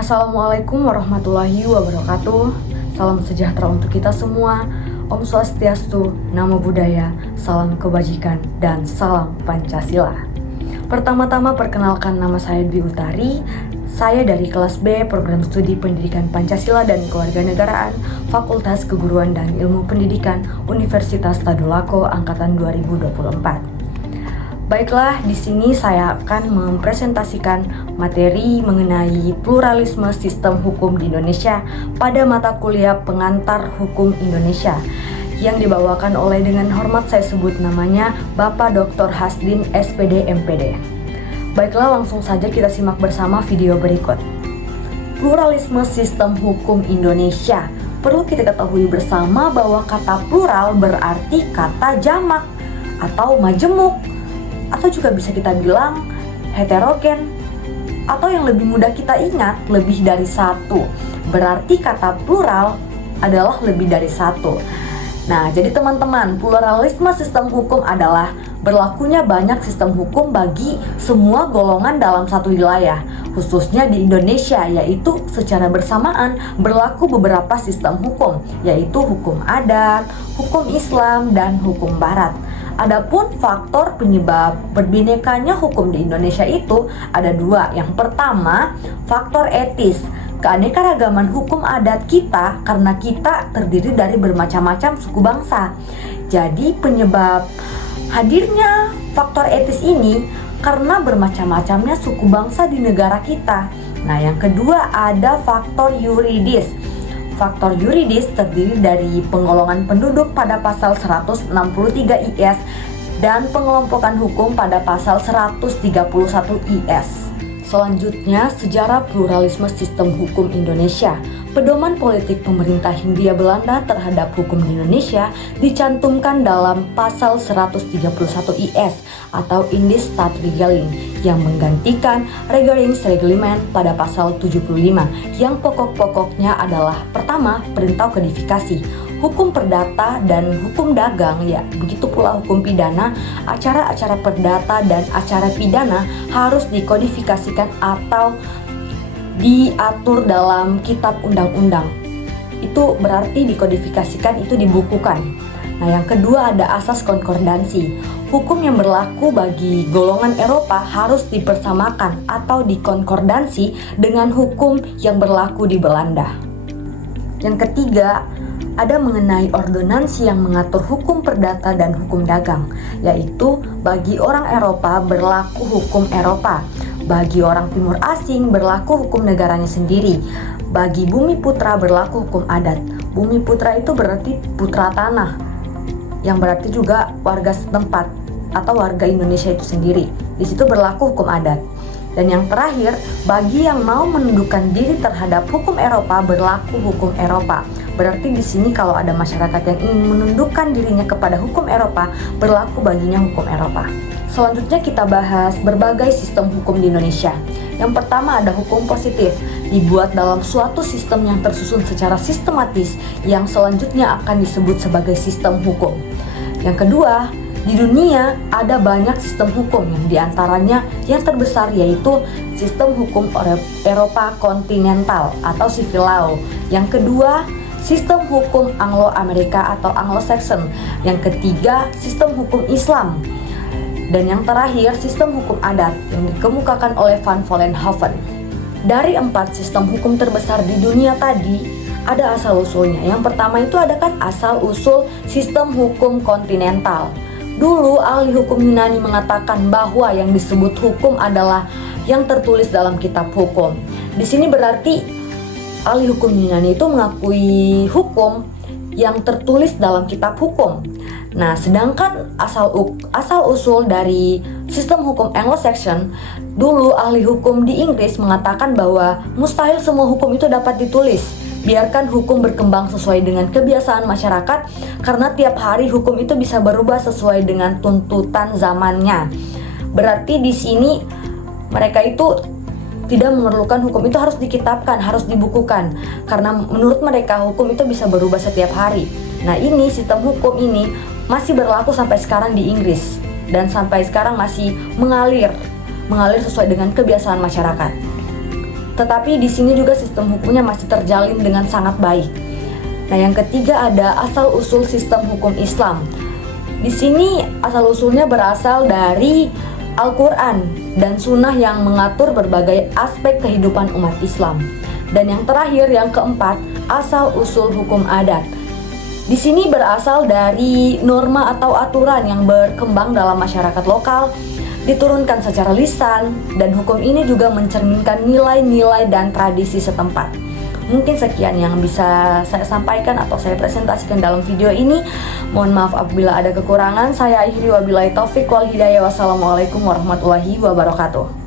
Assalamualaikum warahmatullahi wabarakatuh. Salam sejahtera untuk kita semua. Om Swastiastu, Namo Buddhaya, salam kebajikan, dan salam Pancasila. Pertama-tama perkenalkan, nama saya Dwi Utari. Saya dari kelas B Program Studi Pendidikan Pancasila dan Kewarganegaraan Fakultas Keguruan dan Ilmu Pendidikan Universitas Tadulako Angkatan 2024. Baiklah, di sini saya akan mempresentasikan materi mengenai pluralisme sistem hukum di Indonesia pada mata kuliah Pengantar Hukum Indonesia yang dibawakan oleh, dengan hormat saya sebut namanya, Bapak Dr. Hasdin SPD MPD. Baiklah, langsung saja kita simak bersama video berikut. Pluralisme sistem hukum Indonesia. Perlu kita ketahui bersama bahwa kata plural berarti kata jamak atau majemuk, atau juga bisa kita bilang heterogen, atau yang lebih mudah kita ingat, lebih dari satu. Berarti kata plural adalah lebih dari satu. Nah, jadi teman-teman, pluralisme sistem hukum adalah berlakunya banyak sistem hukum bagi semua golongan dalam satu wilayah, khususnya di Indonesia, yaitu secara bersamaan berlaku beberapa sistem hukum, yaitu hukum adat, hukum Islam, dan hukum Barat. Adapun faktor penyebab berbinekanya hukum di Indonesia itu ada dua. Yang pertama, faktor etis. Keanekaragaman hukum adat kita karena kita terdiri dari bermacam-macam suku bangsa. Jadi penyebab hadirnya faktor etis ini karena bermacam-macamnya suku bangsa di negara kita. Nah, yang kedua ada faktor yuridis. Faktor yuridis terdiri dari penggolongan penduduk pada pasal 163 IS dan pengelompokan hukum pada pasal 131 IS. Selanjutnya, sejarah pluralisme sistem hukum Indonesia. Pedoman politik pemerintah Hindia Belanda terhadap hukum di Indonesia dicantumkan dalam pasal 131 IS atau Indis Staatregeling yang menggantikan Regeringsreglement pada pasal 75 yang pokok-pokoknya adalah: pertama, perintah kodifikasi, hukum perdata dan hukum dagang, ya begitu pula hukum pidana. Acara-acara perdata dan acara pidana harus dikodifikasikan atau diatur dalam kitab undang-undang. Itu berarti dikodifikasikan, itu dibukukan. Nah, yang kedua ada asas konkordansi. Hukum yang berlaku bagi golongan Eropa harus dipersamakan atau dikonkordansi dengan hukum yang berlaku di Belanda. Yang ketiga, ada mengenai ordonansi yang mengatur hukum perdata dan hukum dagang, yaitu bagi orang Eropa berlaku hukum Eropa, bagi orang timur asing berlaku hukum negaranya sendiri, bagi bumi putra berlaku hukum adat. Bumi putra itu berarti putra tanah, yang berarti juga warga setempat atau warga Indonesia itu sendiri. Di situ berlaku hukum adat. Dan yang terakhir, bagi yang mau menundukkan diri terhadap hukum Eropa berlaku hukum Eropa. Berarti di sini kalau ada masyarakat yang ingin menundukkan dirinya kepada hukum Eropa, berlaku baginya hukum Eropa. Selanjutnya kita bahas berbagai sistem hukum di Indonesia. Yang pertama ada hukum positif, dibuat dalam suatu sistem yang tersusun secara sistematis yang selanjutnya akan disebut sebagai sistem hukum. Yang kedua, di dunia ada banyak sistem hukum, yang diantaranya yang terbesar yaitu sistem hukum Eropa kontinental atau civil law. Yang kedua, sistem hukum Anglo-Amerika atau Anglo-Saxon. Yang ketiga, sistem hukum Islam. Dan yang terakhir, sistem hukum adat yang dikemukakan oleh Van Vollenhoven. Dari 4 sistem hukum terbesar di dunia tadi, ada asal-usulnya. Yang pertama itu ada kan asal-usul sistem hukum kontinental. Dulu ahli hukum Yunani mengatakan bahwa yang disebut hukum adalah yang tertulis dalam kitab hukum. Di sini berarti ahli hukum Yunani itu mengakui hukum yang tertulis dalam kitab hukum. Nah, sedangkan asal-usul dari sistem hukum Anglo-Saxon, dulu ahli hukum di Inggris mengatakan bahwa mustahil semua hukum itu dapat ditulis. Biarkan hukum berkembang sesuai dengan kebiasaan masyarakat, karena tiap hari hukum itu bisa berubah sesuai dengan tuntutan zamannya. Berarti di sini mereka itu tidak memerlukan hukum itu harus dikitabkan, harus dibukukan, karena menurut mereka hukum itu bisa berubah setiap hari. Nah, ini sistem hukum ini masih berlaku sampai sekarang di Inggris dan sampai sekarang masih mengalir sesuai dengan kebiasaan masyarakat. Tetapi di sini juga sistem hukumnya masih terjalin dengan sangat baik. Nah, yang ketiga ada asal-usul sistem hukum Islam. Di sini asal-usulnya berasal dari Al-Quran dan Sunnah yang mengatur berbagai aspek kehidupan umat Islam. Dan yang terakhir, yang keempat, asal-usul hukum adat. Di sini berasal dari norma atau aturan yang berkembang dalam masyarakat lokal, diturunkan secara lisan, dan hukum ini juga mencerminkan nilai-nilai dan tradisi setempat. Mungkin sekian yang bisa saya sampaikan atau saya presentasikan dalam video ini. Mohon maaf apabila ada kekurangan. Saya akhiri wabillahi taufik wal hidayah. Wassalamualaikum warahmatullahi wabarakatuh.